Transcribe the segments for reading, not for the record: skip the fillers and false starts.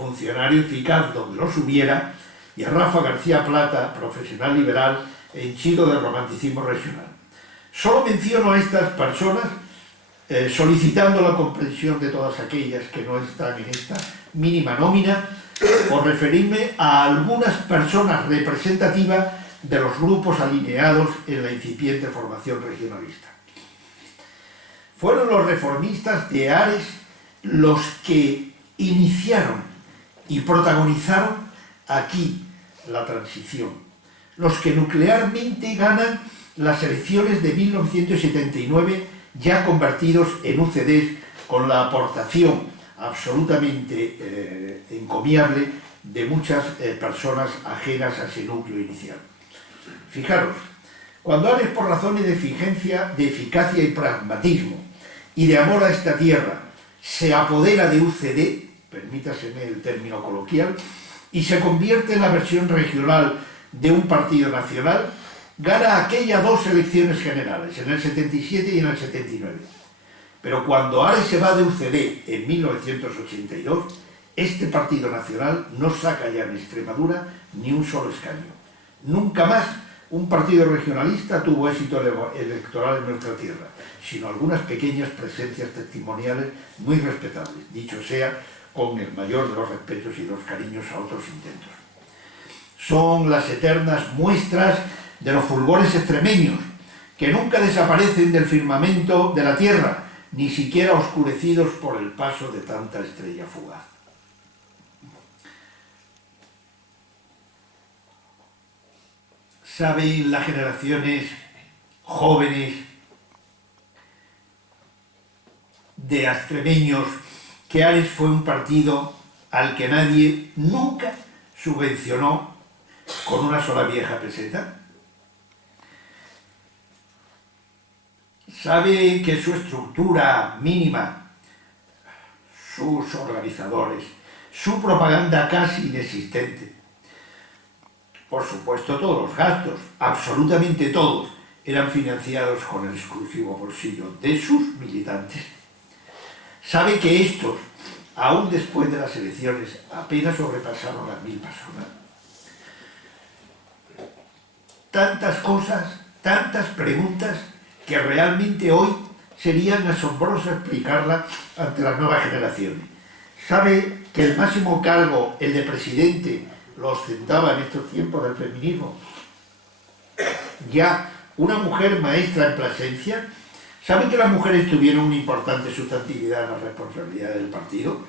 funcionario eficaz donde los hubiera, y a Rafa García Plata, profesional liberal henchido de romanticismo regional. Solo menciono a estas personas solicitando la comprensión de todas aquellas que no están en esta mínima nómina, por referirme a algunas personas representativas de los grupos alineados en la incipiente formación regionalista. Fueron los reformistas de Ares los que iniciaron y protagonizaron aquí la transición, los que nuclearmente ganan las elecciones de 1979, ya convertidos en UCDs, con la aportación absolutamente encomiable de muchas personas ajenas a ese núcleo inicial. Fijaros, cuando Ares, por razones de eficacia y pragmatismo y de amor a esta tierra, se apodera de UCD, permítaseme el término coloquial, y se convierte en la versión regional de un partido nacional, gana aquellas dos elecciones generales, en el 77 y en el 79. Pero cuando Ares se va de UCD en 1982, este partido nacional no saca ya en Extremadura ni un solo escaño. Nunca más un partido regionalista tuvo éxito electoral en nuestra tierra, sino algunas pequeñas presencias testimoniales muy respetables, dicho sea con el mayor de los respetos y los cariños a otros intentos. Son las eternas muestras de los fulgores extremeños, que nunca desaparecen del firmamento de la tierra, ni siquiera oscurecidos por el paso de tanta estrella fugaz. Saben las generaciones jóvenes de extremeños que Ares fue un partido al que nadie nunca subvencionó con una sola vieja peseta. Saben que su estructura mínima, sus organizadores, su propaganda casi inexistente, por supuesto todos los gastos, absolutamente todos, eran financiados con el exclusivo bolsillo de sus militantes. Sabe que estos, aún después de las elecciones, apenas sobrepasaron las 1000 personas. Tantas cosas, tantas preguntas, que realmente hoy serían asombroso explicarlas ante las nuevas generaciones. Sabe que el máximo cargo, el de presidente, lo ostentaba en estos tiempos del feminismo ya una mujer maestra en Plasencia. ¿Saben que las mujeres tuvieron una importante sustantividad en la responsabilidad del partido?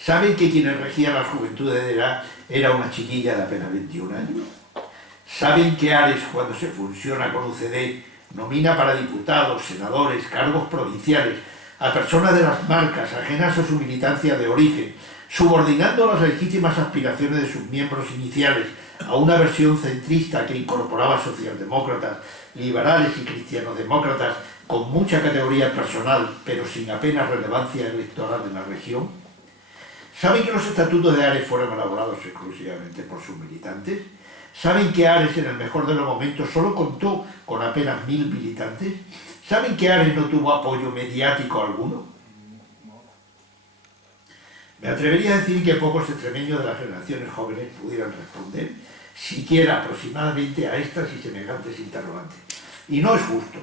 ¿Saben que quienes regían la juventud era una chiquilla de apenas 21 años? ¿Saben que Ares, cuando se fusiona con UCD, nomina para diputados, senadores, cargos provinciales a personas de las marcas ajenas a su militancia de origen, subordinando las legítimas aspiraciones de sus miembros iniciales a una versión centrista que incorporaba socialdemócratas, liberales y cristianodemócratas con mucha categoría personal, pero sin apenas relevancia electoral en la región? ¿Saben que los estatutos de Ares fueron elaborados exclusivamente por sus militantes? ¿Saben que Ares, en el mejor de los momentos, solo contó con apenas 1000 militantes? ¿Saben que Ares no tuvo apoyo mediático alguno? Me atrevería a decir que pocos extremeños de las generaciones jóvenes pudieran responder siquiera aproximadamente a estas y semejantes interrogantes. Y no es justo.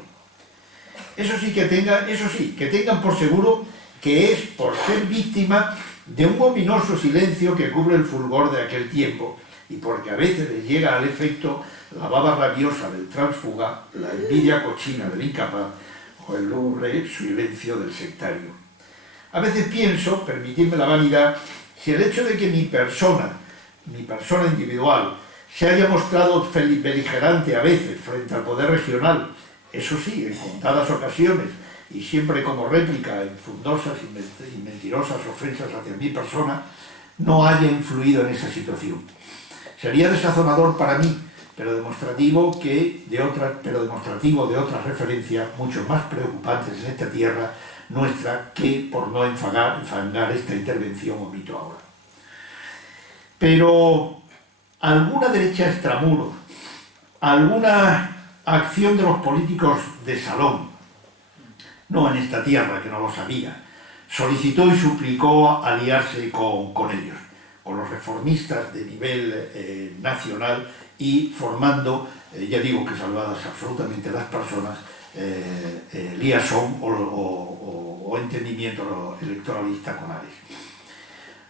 Eso sí, que tengan por seguro que es por ser víctima de un ominoso silencio que cubre el fulgor de aquel tiempo, y porque a veces les llega al efecto la baba rabiosa del tránsfuga, la envidia cochina del incapaz o el lúgubre silencio del sectario. A veces pienso, permitidme la vanidad, si el hecho de que mi persona individual, se haya mostrado beligerante a veces frente al poder regional, eso sí, en contadas ocasiones, y siempre como réplica en fundosas y mentirosas ofensas hacia mi persona, no haya influido en esa situación. Sería desazonador para mí, pero demostrativo de otras referencias mucho más preocupantes en esta tierra nuestra, que por no enfangar esta intervención omito ahora. Pero alguna derecha extramuros, alguna acción de los políticos de salón, no en esta tierra, que no lo sabía, solicitó y suplicó aliarse con ellos. con los reformistas de nivel nacional y formando, ya digo que salvadas absolutamente las personas, liaison o entendimiento electoralista con Ares.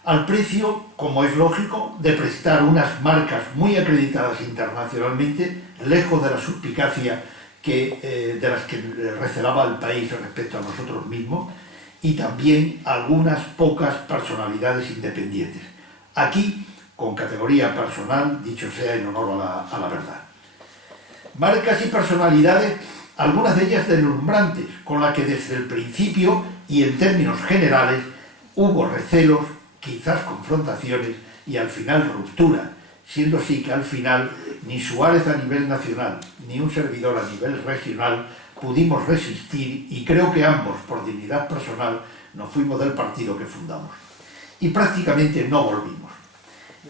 Al precio, como es lógico, de prestar unas marcas muy acreditadas internacionalmente, lejos de la suspicacia de las que recelaba el país respecto a nosotros mismos, y también algunas pocas personalidades independientes. Aquí, con categoría personal, dicho sea en honor a la verdad. Marcas y personalidades, algunas de ellas deslumbrantes, con las que desde el principio y en términos generales hubo recelos, quizás confrontaciones y al final ruptura, siendo así que al final ni Suárez a nivel nacional ni un servidor a nivel regional pudimos resistir y creo que ambos, por dignidad personal, nos fuimos del partido que fundamos. Y prácticamente no volvimos.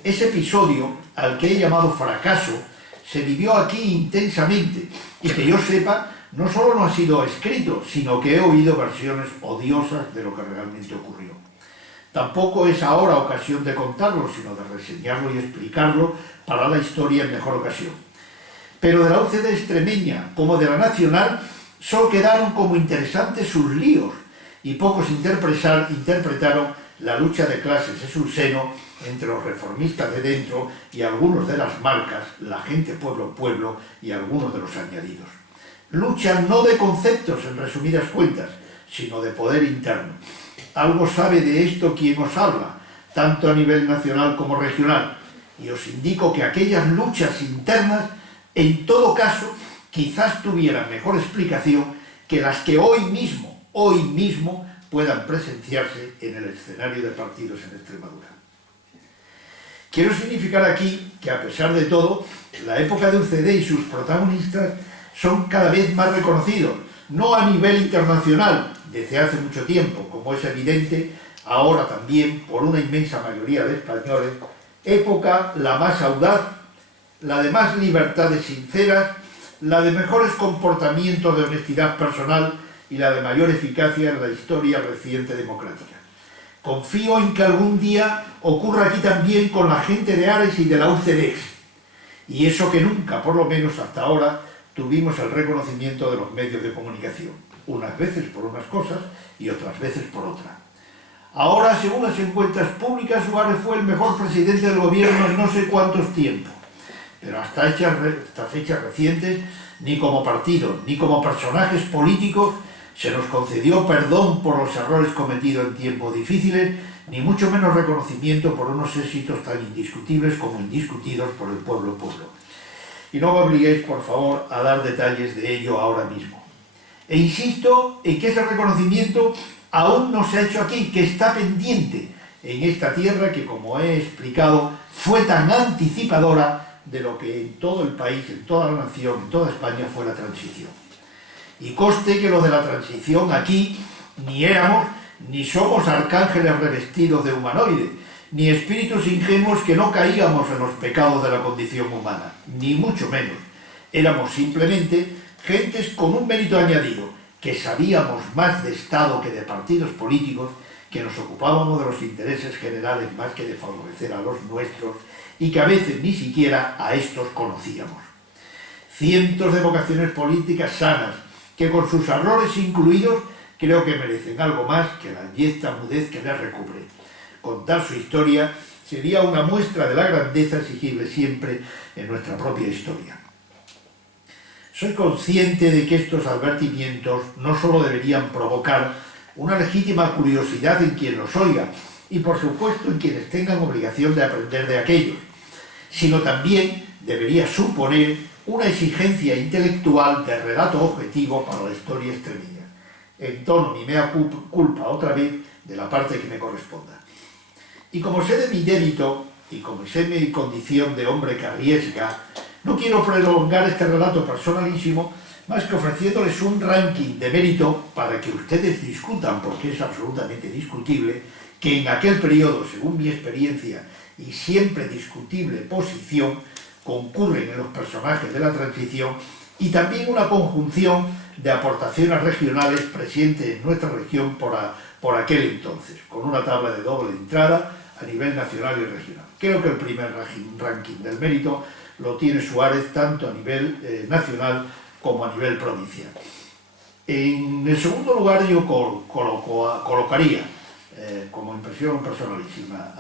Ese episodio, al que he llamado fracaso, se vivió aquí intensamente y que yo sepa, no solo no ha sido escrito, sino que he oído versiones odiosas de lo que realmente ocurrió. Tampoco es ahora ocasión de contarlo, sino de reseñarlo y explicarlo para la historia en mejor ocasión. Pero de la UCD extremeña como de la nacional solo quedaron como interesantes sus líos y pocos interpretaron la lucha de clases en su seno entre los reformistas de dentro y algunos de las marcas, la gente pueblo y algunos de los añadidos. Lucha no de conceptos en resumidas cuentas, sino de poder interno. Algo sabe de esto quien os habla, tanto a nivel nacional como regional, y os indico que aquellas luchas internas, en todo caso, quizás tuvieran mejor explicación que las que hoy mismo, puedan presenciarse en el escenario de partidos en Extremadura. Quiero significar aquí que, a pesar de todo, la época de UCD y sus protagonistas son cada vez más reconocidos, no a nivel internacional, desde hace mucho tiempo, como es evidente, ahora también por una inmensa mayoría de españoles, época la más audaz, la de más libertades sinceras, la de mejores comportamientos de honestidad personal y la de mayor eficacia en la historia reciente democrática. Confío en que algún día ocurra aquí también con la gente de Ares y de la UCD, y eso que nunca, por lo menos hasta ahora, tuvimos el reconocimiento de los medios de comunicación, unas veces por unas cosas y otras veces por otras. Ahora, según las encuestas públicas, Suárez fue el mejor presidente del gobierno en no sé cuántos tiempos, pero hasta fechas recientes, ni como partido, ni como personajes políticos, se nos concedió perdón por los errores cometidos en tiempos difíciles, ni mucho menos reconocimiento por unos éxitos tan indiscutibles como indiscutidos por el pueblo. Y no me obliguéis, por favor, a dar detalles de ello ahora mismo. E insisto en que ese reconocimiento aún no se ha hecho aquí, que está pendiente en esta tierra que, como he explicado, fue tan anticipadora de lo que en todo el país, en toda la nación, en toda España fue la transición. Y conste que los de la transición aquí ni éramos ni somos arcángeles revestidos de humanoide, ni espíritus ingenuos que no caíamos en los pecados de la condición humana, ni mucho menos. Éramos simplemente gentes con un mérito añadido, que sabíamos más de Estado que de partidos políticos, que nos ocupábamos de los intereses generales más que de favorecer a los nuestros, y que a veces ni siquiera a estos conocíamos. Cientos de vocaciones políticas sanas, que con sus errores incluidos creo que merecen algo más que la abyecta mudez que les recubre. Contar su historia sería una muestra de la grandeza exigible siempre en nuestra propia historia. Soy consciente de que estos advertimientos no solo deberían provocar una legítima curiosidad en quien los oiga, y por supuesto en quienes tengan obligación de aprender de aquellos, sino también debería suponer una exigencia intelectual de relato objetivo para la historia extremeña. Entono mi mea culpa otra vez de la parte que me corresponda. Y como sé de mi débito, y como sé de mi condición de hombre que arriesga, no quiero prolongar este relato personalísimo, más que ofreciéndoles un ranking de mérito para que ustedes discutan, porque es absolutamente discutible, que en aquel periodo, según mi experiencia y siempre discutible posición, concurren en los personajes de la transición y también una conjunción de aportaciones regionales presentes en nuestra región por aquel entonces, con una tabla de doble entrada, a nivel nacional y regional. Creo que el primer ranking del mérito lo tiene Suárez tanto a nivel nacional como a nivel provincial. En el segundo lugar yo colocaría, como impresión personalísima,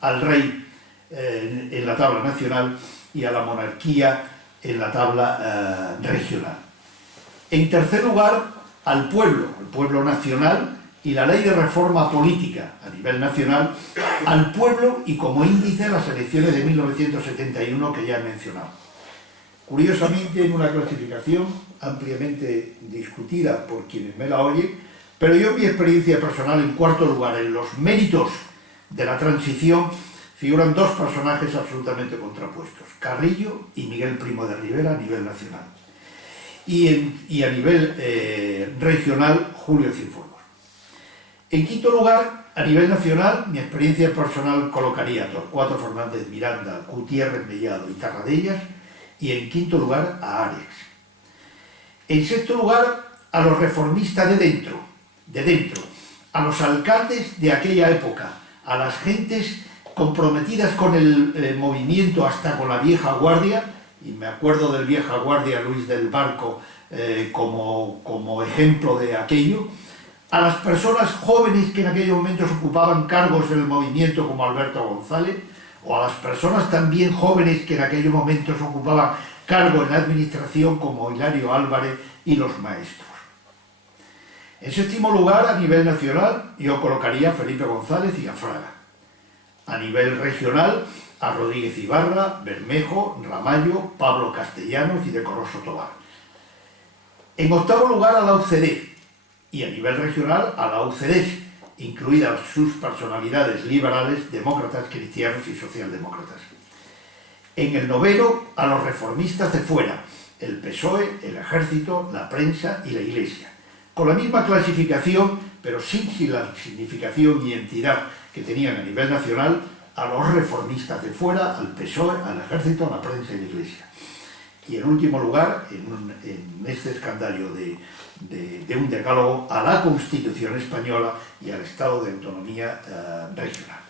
al rey en la tabla nacional y a la monarquía en la tabla regional. En tercer lugar, al pueblo, el pueblo nacional y la ley de reforma política a nivel nacional, al pueblo y como índice las elecciones de 1971 que ya he mencionado. Curiosamente, en una clasificación ampliamente discutida por quienes me la oyen, pero yo en mi experiencia personal, en cuarto lugar, en los méritos de la transición, figuran dos personajes absolutamente contrapuestos, Carrillo y Miguel Primo de Rivera a nivel nacional. Y a nivel regional, Julio Cienfuegos. En quinto lugar, a nivel nacional, mi experiencia personal colocaría a Torcuato Fernández Miranda, Gutiérrez Mellado y Tarradellas, y en quinto lugar a Árex. En sexto lugar, a los reformistas de dentro, a los alcaldes de aquella época, a las gentes comprometidas con el movimiento hasta con la vieja guardia, y me acuerdo del vieja guardia Luis del Barco como ejemplo de aquello, a las personas jóvenes que en aquellos momentos ocupaban cargos en el movimiento como Alberto González, o a las personas también jóvenes que en aquellos momentos ocupaban cargo en la administración como Hilario Álvarez y los maestros. En séptimo lugar, a nivel nacional, yo colocaría a Felipe González y a Fraga. A nivel regional, a Rodríguez Ibarra, Bermejo, Ramallo, Pablo Castellanos y de Coroso Tobar. En octavo lugar, a la UCD, y a nivel regional, a la UCD, incluidas sus personalidades liberales, demócratas, cristianos y socialdemócratas. En el noveno, a los reformistas de fuera, el PSOE, el Ejército, la prensa y la Iglesia, con la misma clasificación, pero sin la significación y entidad que tenían a nivel nacional, a los reformistas de fuera, al PSOE, al Ejército, a la prensa y la Iglesia. Y en último lugar, en este escandallo de un decálogo, a la Constitución española y al Estado de Autonomía regional.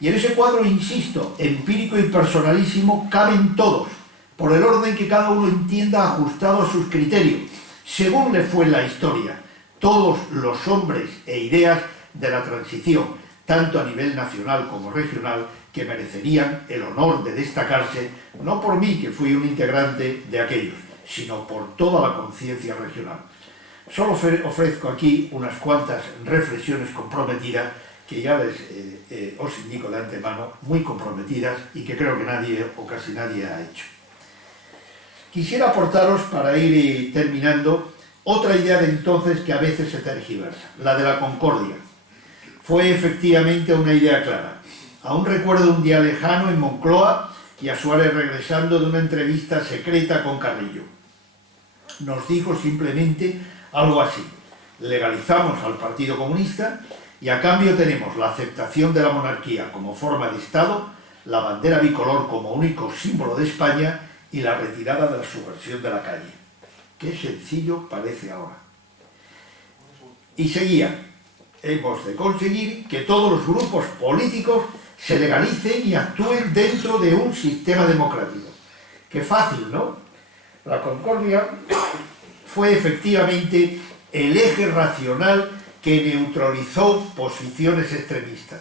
Y en ese cuadro, insisto, empírico y personalísimo, caben todos, por el orden que cada uno entienda ajustado a sus criterios, según le fue en la historia, todos los hombres e ideas de la transición, tanto a nivel nacional como regional, que merecerían el honor de destacarse, no por mí, que fui un integrante de aquellos, sino por toda la conciencia regional. Solo ofrezco aquí unas cuantas reflexiones comprometidas, que ya os indico de antemano, muy comprometidas y que creo que nadie o casi nadie ha hecho. Quisiera aportaros, para ir terminando, otra idea de entonces que a veces se tergiversa, la de la concordia. Fue efectivamente una idea clara. Aún recuerdo un día lejano en Moncloa y a Suárez regresando de una entrevista secreta con Carrillo. Nos dijo simplemente algo así: legalizamos al Partido Comunista y a cambio tenemos la aceptación de la monarquía como forma de Estado, la bandera bicolor como único símbolo de España y la retirada de la subversión de la calle. Qué sencillo parece ahora. Y seguía: hemos de conseguir que todos los grupos políticos se legalicen y actúen dentro de un sistema democrático. Qué fácil, ¿no? La concordia fue efectivamente el eje racional que neutralizó posiciones extremistas.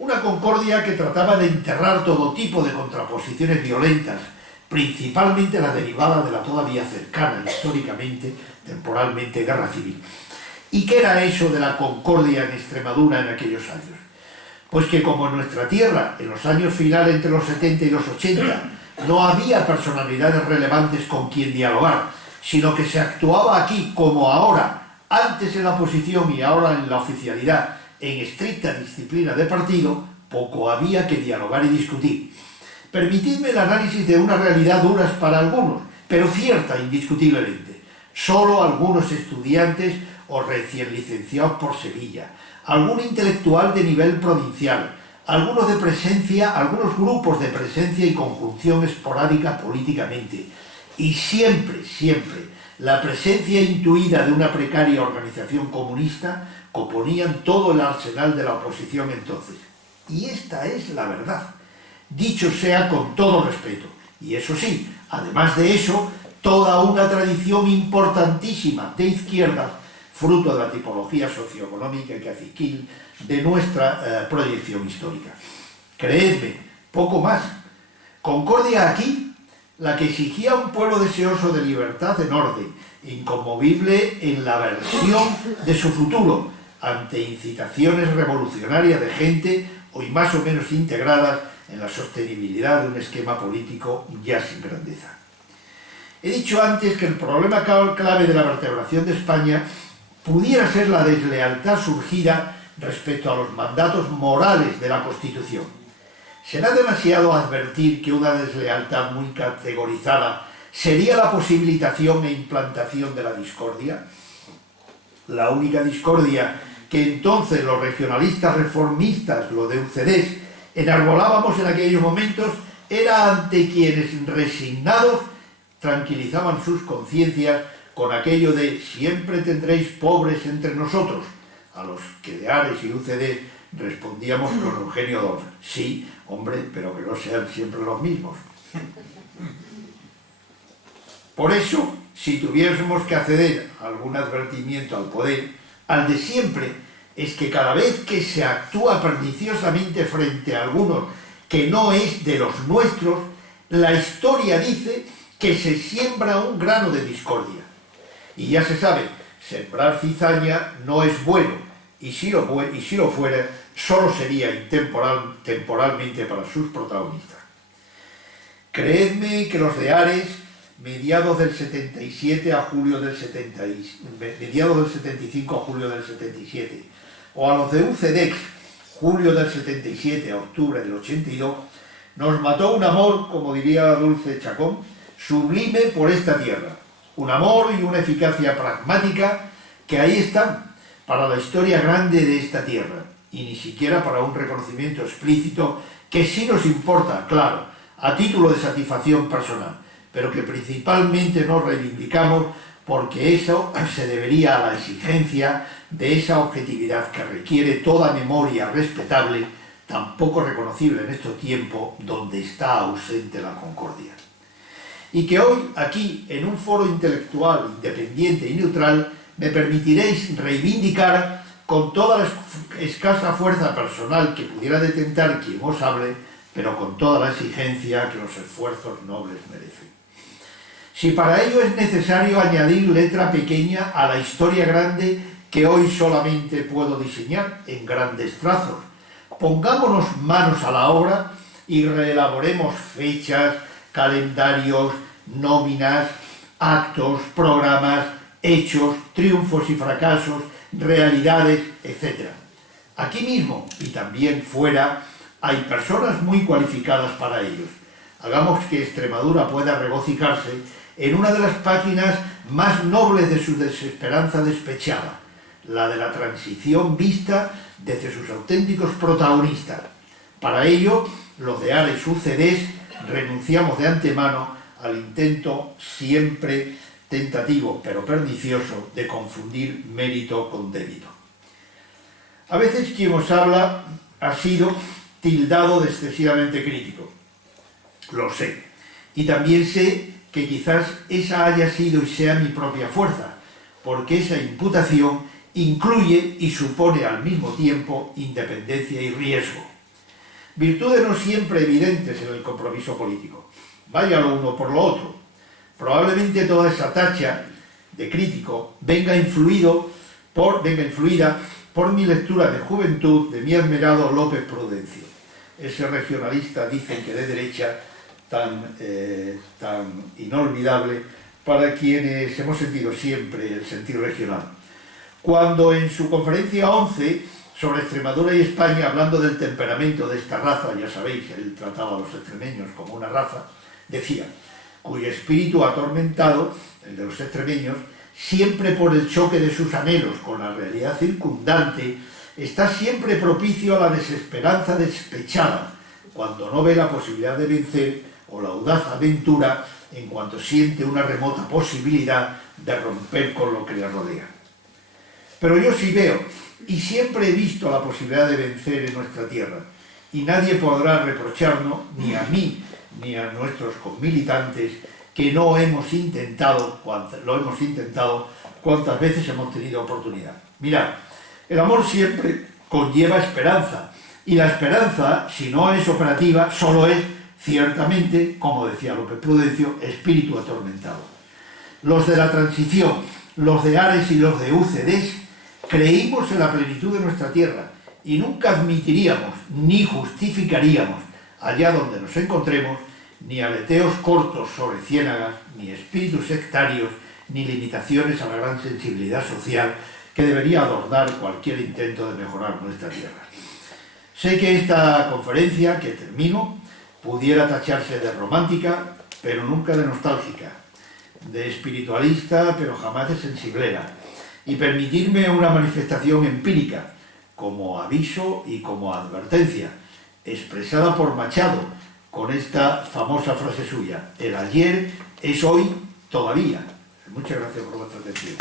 Una concordia que trataba de enterrar todo tipo de contraposiciones violentas, principalmente la derivada de la todavía cercana, históricamente, temporalmente, guerra civil. ¿Y qué era eso de la concordia en Extremadura en aquellos años? Pues que como en nuestra tierra, en los años finales entre los 70 y los 80, no había personalidades relevantes con quien dialogar, sino que se actuaba aquí como ahora, antes en la oposición y ahora en la oficialidad, en estricta disciplina de partido, poco había que dialogar y discutir. Permitidme el análisis de una realidad duras para algunos, pero cierta indiscutiblemente. Solo algunos estudiantes o recién licenciados por Sevilla, algún intelectual de nivel provincial, algunos grupos de presencia y conjunción esporádica políticamente, y siempre, la presencia intuida de una precaria organización comunista componían todo el arsenal de la oposición entonces. Y esta es la verdad, dicho sea con todo respeto. Y eso sí, además de eso, toda una tradición importantísima de izquierdas, fruto de la tipología socioeconómica y caciquil de nuestra proyección histórica. Creedme, poco más. Concordia aquí, la que exigía un pueblo deseoso de libertad en orden, inconmovible en la versión de su futuro, ante incitaciones revolucionarias de gente hoy más o menos integradas en la sostenibilidad de un esquema político ya sin grandeza. He dicho antes que el problema clave de la vertebración de España pudiera ser la deslealtad surgida respecto a los mandatos morales de la Constitución. ¿Será demasiado advertir que una deslealtad muy categorizada sería la posibilitación e implantación de la discordia? La única discordia que entonces los regionalistas reformistas, los de UCD, enarbolábamos en aquellos momentos era ante quienes resignados tranquilizaban sus conciencias con aquello de siempre tendréis pobres entre nosotros, a los que de Ares y UCD respondíamos con Eugenio II. Sí, hombre, pero que no sean siempre los mismos. Por eso, si tuviésemos que acceder a algún advertimiento al poder, al de siempre, es que cada vez que se actúa perniciosamente frente a algunos que no es de los nuestros, la historia dice que se siembra un grano de discordia. Y ya se sabe, sembrar cizaña no es bueno, y si lo fuera, solo sería temporalmente para sus protagonistas. Creedme que los de Ares, mediados del 77 a julio del mediados del 75 a julio del 77, o a los de UCD, julio del 77 a octubre del 82, nos mató un amor, como diría Dulce Chacón, sublime por esta tierra. Un amor y una eficacia pragmática que ahí están, para la historia grande de esta tierra, y ni siquiera para un reconocimiento explícito que sí nos importa, claro, a título de satisfacción personal, pero que principalmente nos reivindicamos porque eso se debería a la exigencia de esa objetividad que requiere toda memoria respetable, tan poco reconocible en estos tiempos donde está ausente la concordia. Y que hoy, aquí, en un foro intelectual, independiente y neutral, me permitiréis reivindicar con toda la escasa fuerza personal que pudiera detentar quien os hable, pero con toda la exigencia que los esfuerzos nobles merecen. Si para ello es necesario añadir letra pequeña a la historia grande que hoy solamente puedo diseñar en grandes trazos, pongámonos manos a la obra y reelaboremos fechas, calendarios, nóminas, actos, programas, hechos, triunfos y fracasos, realidades, etc. Aquí mismo y también fuera hay personas muy cualificadas para ellos. Hagamos que Extremadura pueda regocijarse en una de las páginas más nobles de su desesperanza despechada, la de la transición vista desde sus auténticos protagonistas. Para ello, los de Ares UCD renunciamos de antemano al intento siempre tentativo, pero pernicioso, de confundir mérito con débito. A veces quien os habla ha sido tildado de excesivamente crítico. Lo sé. Y también sé que quizás esa haya sido y sea mi propia fuerza, porque esa imputación incluye y supone al mismo tiempo independencia y riesgo. Virtudes no siempre evidentes en el compromiso político. Vaya lo uno por lo otro. Probablemente toda esa tacha de crítico venga influida por mi lectura de juventud de mi admirado López Prudencio, ese regionalista, dicen que de derecha, tan inolvidable para quienes hemos sentido siempre el sentir regional. Cuando en su conferencia 11 sobre Extremadura y España, hablando del temperamento de esta raza, ya sabéis, él trataba a los extremeños como una raza, decía, cuyo espíritu atormentado, el de los extremeños, siempre por el choque de sus anhelos con la realidad circundante, está siempre propicio a la desesperanza despechada, cuando no ve la posibilidad de vencer, o la audaz aventura en cuanto siente una remota posibilidad de romper con lo que le rodea. Pero yo sí veo, y siempre he visto la posibilidad de vencer en nuestra tierra, y nadie podrá reprocharnos, ni a mí, ni a nuestros conmilitantes, que no hemos intentado, lo hemos intentado cuantas veces hemos tenido oportunidad. Mirad, el amor siempre conlleva esperanza, y la esperanza, si no es operativa, solo es, ciertamente, como decía López Prudencio, espíritu atormentado. Los de la transición, los de Ares y los de UCD, creímos en la plenitud de nuestra tierra y nunca admitiríamos ni justificaríamos, allá donde nos encontremos, ni aleteos cortos sobre ciénagas, ni espíritus sectarios, ni limitaciones a la gran sensibilidad social que debería adornar cualquier intento de mejorar nuestra tierra. Sé que esta conferencia, que termino, pudiera tacharse de romántica, pero nunca de nostálgica, de espiritualista, pero jamás de sensiblera, y permitirme una manifestación empírica, como aviso y como advertencia, expresada por Machado, con esta famosa frase suya: el ayer es hoy todavía. Muchas gracias por vuestra atención.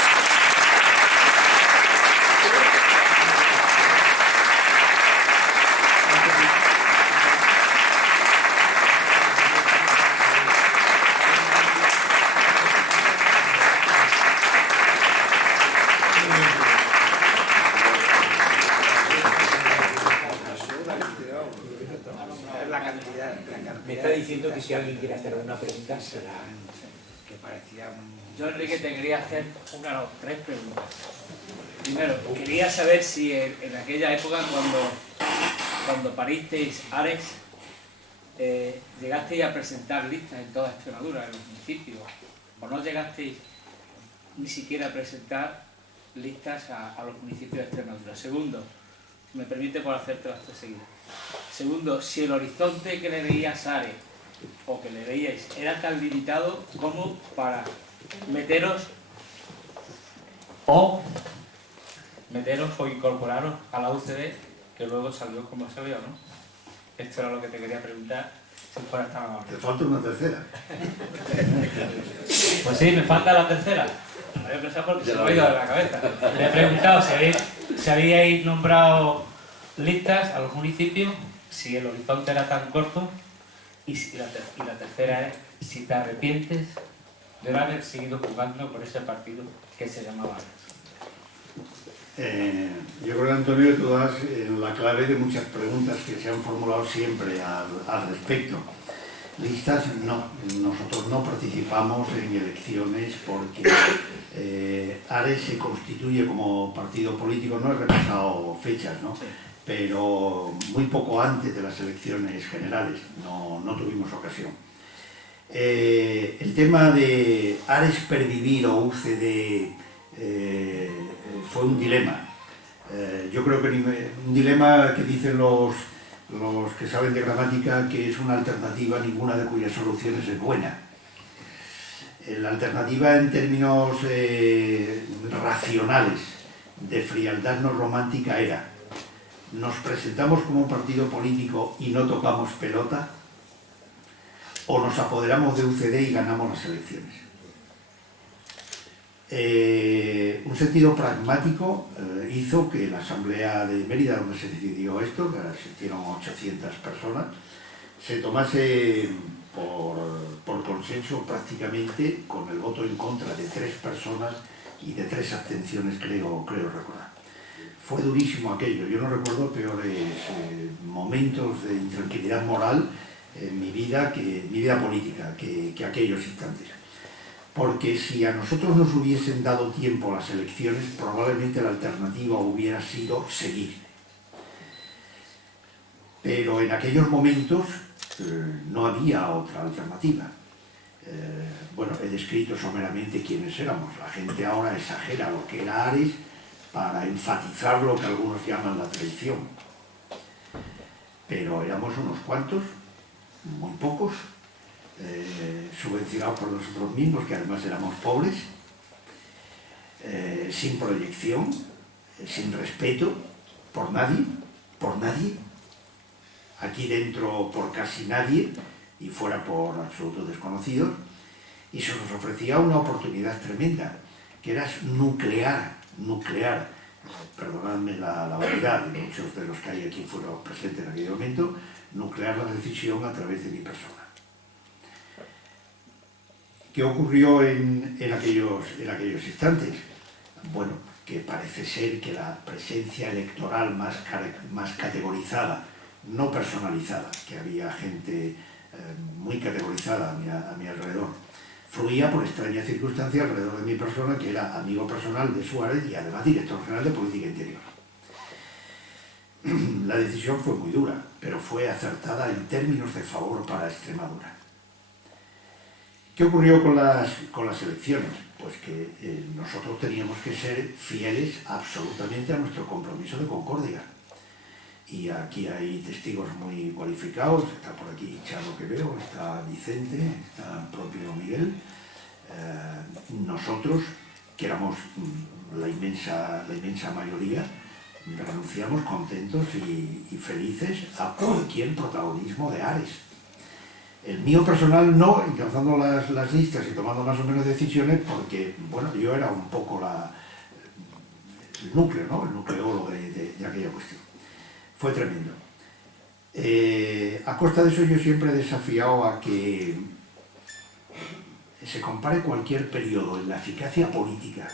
Me está diciendo que si alguien quiere hacer una pregunta será que parecía Yo, Enrique, te quería hacer una o tres preguntas. Primero, quería saber si en aquella época, cuando paristeis Ares, llegasteis a presentar listas en toda Extremadura, en los municipios, o no llegasteis ni siquiera a presentar listas a los municipios de Extremadura. Segundo, me permite por hacerte las tres seguidas. Segundo, si el horizonte que le veías a Ares, o que le veíais, era tan limitado como para meteros o incorporaros a la UCD, que luego salió como salió, ¿no? Esto era lo que te quería preguntar, si fuera tan amable. Te falta una tercera. Pues sí, me falta la tercera. Había pensado porque se me ha ido de la cabeza. Le he preguntado si habíais nombrado listas a los municipios, si el horizonte era tan corto, y la tercera es si te arrepientes de no haber seguido jugando por ese partido que se llamaba Ares. Yo creo, Antonio, que tú das la clave de muchas preguntas que se han formulado siempre al respecto. Listas, no. Nosotros no participamos en elecciones porque Ares se constituye como partido político, no he repasado fechas, ¿no? Sí. Pero muy poco antes de las elecciones generales, no tuvimos ocasión. El tema de Ares pervivir o UCD fue un dilema. Yo creo que un dilema que dicen los que saben de gramática que es una alternativa, ninguna de cuyas soluciones es buena. La alternativa en términos racionales de frialdad no romántica era: nos presentamos como un partido político y no tocamos pelota, o nos apoderamos de UCD y ganamos las elecciones. Un sentido pragmático hizo que la Asamblea de Mérida, donde se decidió esto, que asistieron 800 personas, se tomase por consenso prácticamente, con el voto en contra de 3 personas y de 3 abstenciones, creo recordar. Fue durísimo aquello. Yo no recuerdo peores momentos de intranquilidad moral en mi vida política que aquellos instantes. Porque si a nosotros nos hubiesen dado tiempo las elecciones, probablemente la alternativa hubiera sido seguir. Pero en aquellos momentos no había otra alternativa. Bueno, he descrito someramente quiénes éramos. La gente ahora exagera lo que era Ares para enfatizar lo que algunos llaman la traición. Pero éramos unos cuantos, muy pocos, subvencionados por nosotros mismos, que además éramos pobres, sin proyección, sin respeto por nadie, aquí dentro por casi nadie y fuera por absolutos desconocidos, y se nos ofrecía una oportunidad tremenda, que era nuclear perdonadme la variedad, y muchos de los que hay aquí fueron presentes en aquel momento, nuclear la decisión a través de mi persona. ¿Qué ocurrió en aquellos instantes? Bueno, que parece ser que la presencia electoral más categorizada, no personalizada, que había gente muy categorizada a mi alrededor, fluía por extraña circunstancia alrededor de mi persona, que era amigo personal de Suárez y además director general de Política Interior. La decisión fue muy dura, pero fue acertada en términos de favor para Extremadura. ¿Qué ocurrió con las elecciones? Pues que nosotros teníamos que ser fieles absolutamente a nuestro compromiso de concordia. Y aquí hay testigos muy cualificados, está por aquí Charo que veo, está Vicente, está el propio Miguel. Nosotros, que éramos la inmensa mayoría, renunciamos contentos y felices a cualquier protagonismo de Ares. El mío personal no, encabezando las listas y tomando más o menos decisiones, porque, bueno, yo era un poco el núcleo, ¿no? El nucleólogo de aquella cuestión. Fue tremendo. A costa de eso yo siempre he desafiado a que se compare cualquier periodo en la eficacia política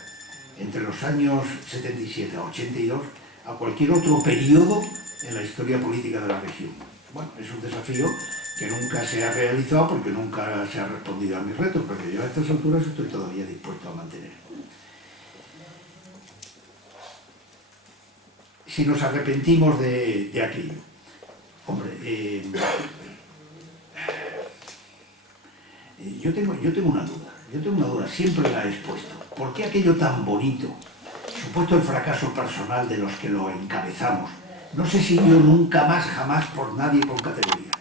entre los años 77 a 82 a cualquier otro periodo en la historia política de la región. Bueno, es un desafío que nunca se ha realizado porque nunca se ha respondido a mis retos, pero yo a estas alturas estoy todavía dispuesto a mantener. Si nos arrepentimos de aquello, hombre, yo tengo una duda, siempre la he expuesto. ¿Por qué aquello tan bonito, supuesto el fracaso personal de los que lo encabezamos, no se siguió nunca más, jamás, por nadie con categoría?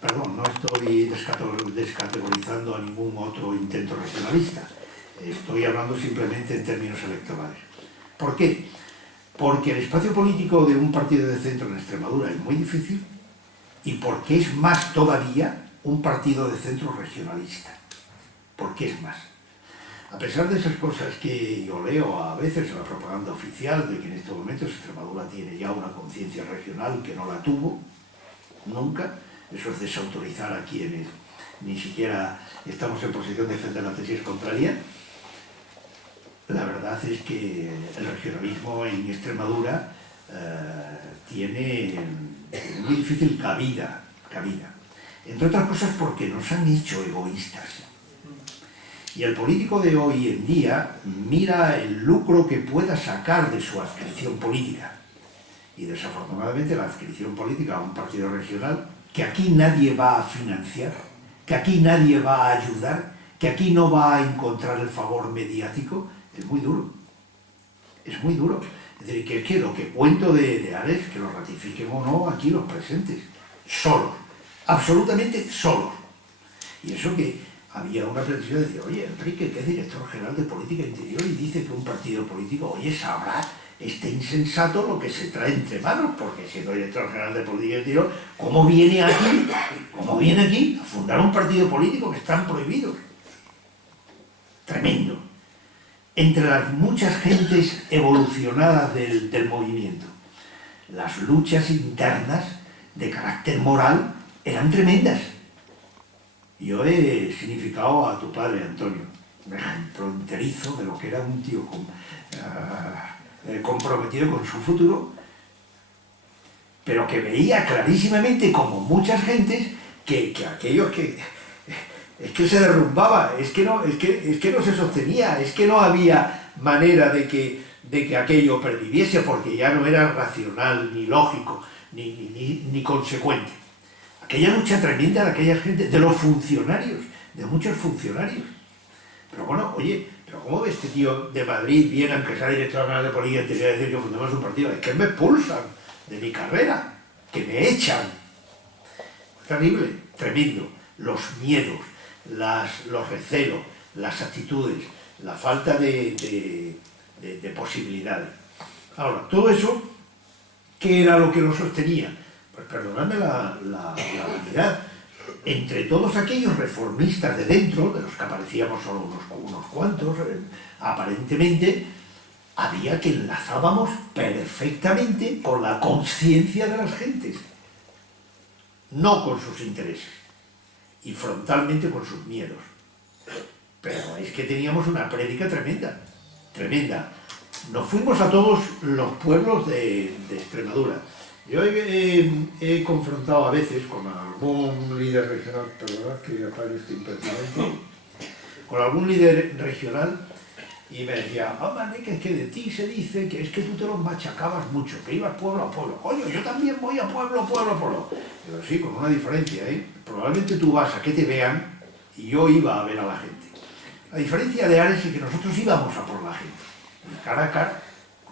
Perdón, no estoy descategorizando a ningún otro intento regionalista. Estoy hablando simplemente en términos electorales. ¿Por qué? Porque el espacio político de un partido de centro en Extremadura es muy difícil y porque es más todavía un partido de centro regionalista. ¿Por qué es más? A pesar de esas cosas que yo leo a veces en la propaganda oficial de que en estos momentos Extremadura tiene ya una conciencia regional que no la tuvo nunca, eso es desautorizar a quienes ni siquiera estamos en posición de defender la tesis contraria. La verdad es que el regionalismo en Extremadura tiene muy difícil cabida. Entre otras cosas porque nos han hecho egoístas. Y el político de hoy en día mira el lucro que pueda sacar de su adscripción política. Y desafortunadamente la adscripción política a un partido regional, que aquí nadie va a financiar, que aquí nadie va a ayudar, que aquí no va a encontrar el favor mediático, es muy duro. Es muy duro. Es decir, que lo que cuento de Ares, que lo ratifiquen o no aquí los presentes, solos, absolutamente solos. Y eso que había una pretensión de decir, oye, Enrique, que es director general de Política Interior y dice que un partido político, oye, sabrá este insensato lo que se trae entre manos, porque siendo director general de Política Interior, ¿cómo viene aquí a fundar un partido político que están prohibidos? Tremendo. Entre las muchas gentes evolucionadas del movimiento, las luchas internas de carácter moral eran tremendas. Yo he significado a tu padre, Antonio, un ejemplo enterizo de lo que era un tío comprometido con su futuro, pero que veía clarísimamente, como muchas gentes, que aquellos que es que se derrumbaba, es que no se sostenía, es que no había manera de que aquello perviviese, porque ya no era racional, ni lógico, ni consecuente. Aquella lucha tremenda de aquella gente, de los funcionarios, de muchos funcionarios. Pero bueno, oye, pero ¿cómo ve este tío de Madrid viene, aunque sea director general de Política Interior, a decir que fundemos un partido? Es que me expulsan de mi carrera, que me echan. Terrible, tremendo. Los miedos, los recelos, las actitudes, la falta de posibilidades. Ahora, todo eso, ¿qué era lo que lo sostenía? Pues perdonadme la realidad. Entre todos aquellos reformistas de dentro, de los que aparecíamos solo unos cuantos, aparentemente, había que enlazábamos perfectamente con la conciencia de las gentes, no con sus intereses, y frontalmente con sus miedos. Pero es que teníamos una prédica tremenda, tremenda. Nos fuimos a todos los pueblos de Extremadura. Yo he confrontado a veces con algún líder regional, perdonad que apague este impertinente, con algún líder regional, y me decía, hombre, que es que de ti se dice que es que tú te los machacabas mucho, que ibas pueblo a pueblo. Coño, yo también voy a pueblo, pueblo, pueblo. Digo, sí, con una diferencia, ¿eh? Probablemente tú vas a que te vean y yo iba a ver a la gente. La diferencia de Ares es que nosotros íbamos a por la gente, cara a cara,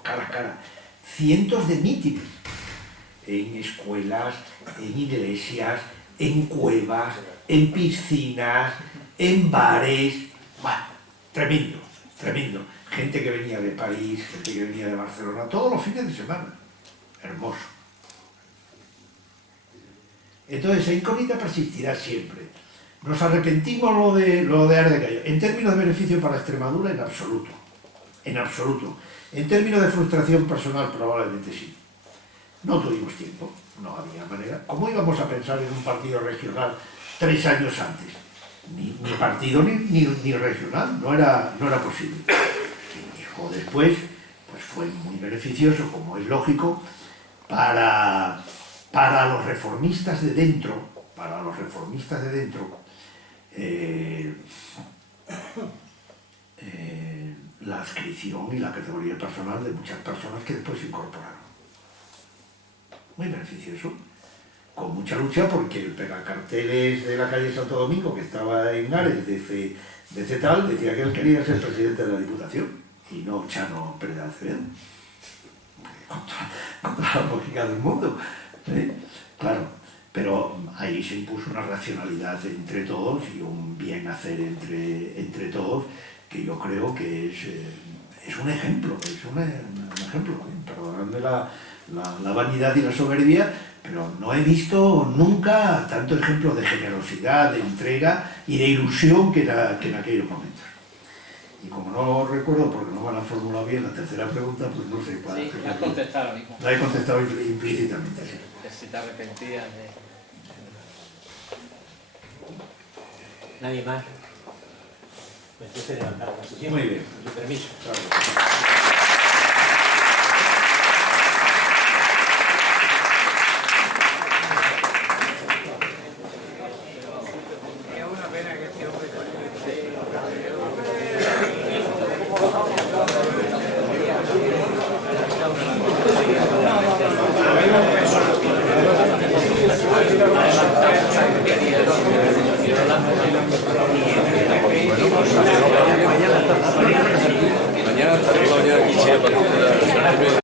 cara a cara. Cientos de mítines, en escuelas, en iglesias, en cuevas, en piscinas, en bares. Bueno, tremendo, tremendo. Gente que venía de París, gente que venía de Barcelona, todos los fines de semana. Hermoso. Entonces, esa incógnita persistirá siempre. Nos arrepentimos lo de Ares de Cayo. En términos de beneficio para Extremadura, en absoluto. En absoluto. En términos de frustración personal, probablemente sí. No tuvimos tiempo, no había manera. ¿Cómo íbamos a pensar en un partido regional 3 años antes? Ni partido ni regional, no era posible. O después, pues fue muy beneficioso, como es lógico, para los reformistas de dentro, la adscripción y la categoría personal de muchas personas que después se incorporaron. Muy beneficioso, con mucha lucha, porque el pegacarteles de la calle Santo Domingo, que estaba en Ares de Cetal, decía que él quería ser presidente de la Diputación y no Chano Pérez de Acevedo, contra la lógica del mundo, ¿eh? Claro, pero ahí se impuso una racionalidad entre todos y un bien hacer entre todos, que yo creo que es un ejemplo, perdonadme la vanidad y la soberbia, pero no he visto nunca tanto ejemplo de generosidad, de entrega y de ilusión que en aquellos momentos. Y como no recuerdo, porque no me la han formulado bien la tercera pregunta, pues no sé cuál. Sí, la has contestado ahora mismo. La he contestado implícitamente, sí. Que si te arrepentías de... ¿Nadie más? Pues entonces levantar la sesión. Muy bien. Con su permiso. Claro. Mañana estaremos aquí, sí, a partir de las 9.